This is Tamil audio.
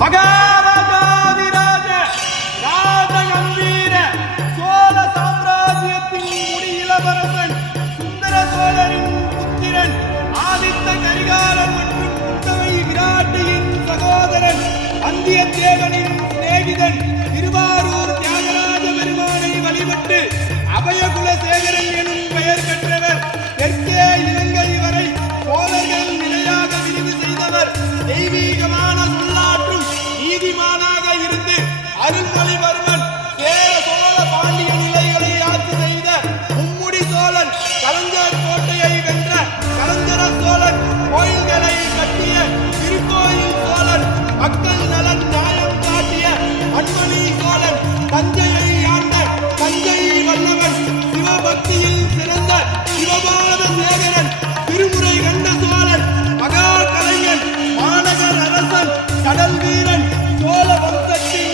மகாராஜாதிராஜ ராஜகம்பீர சோழ சாம்ராஜ்யத்தின் முடி இளவரசன் சுந்தர சோழரின் புத்திரன் ஆதித்த கரிகாலன் மற்றும் குந்தவை விராட்டியின் சகோதரன் வந்தியத்தேவனின் சிநேகிதன் திருவாரூர் தியாகராஜ பெருமானை வழிபட்டு அபயகுலசேகரன் எனும் பெயர் பெற்றவர். தெற்கே இலங்கை வரை சோழர்கள் நிலையாக விரிவு செய்தவர். தெய்வீகமான சொல்லாற்றும் நீதிமானாக இருந்து அருள்மொழிவர்மன் சேர சோழ பாண்டிய நிலைகளை ஆட்சி செய்த மும்முடி சோழன், கலைஞர் கோட்டையை வென்ற கலைஞர சோழன், கோயில்களை கட்டிய திருக்கோயில் சோழன், மக்கள் நலன் நியாயம் காட்டிய மண்மணி சோழன், தஞ்சையை ஆண்ட தஞ்சை வல்லவன், சிவபக்தியில் சிறந்த சிவபாத சேகரன், திருமுறை கண்ட சோழன், மகா கலைஞன், மாநகர் அரசன், கடல் வீரன், சோழ வம்சத்தின்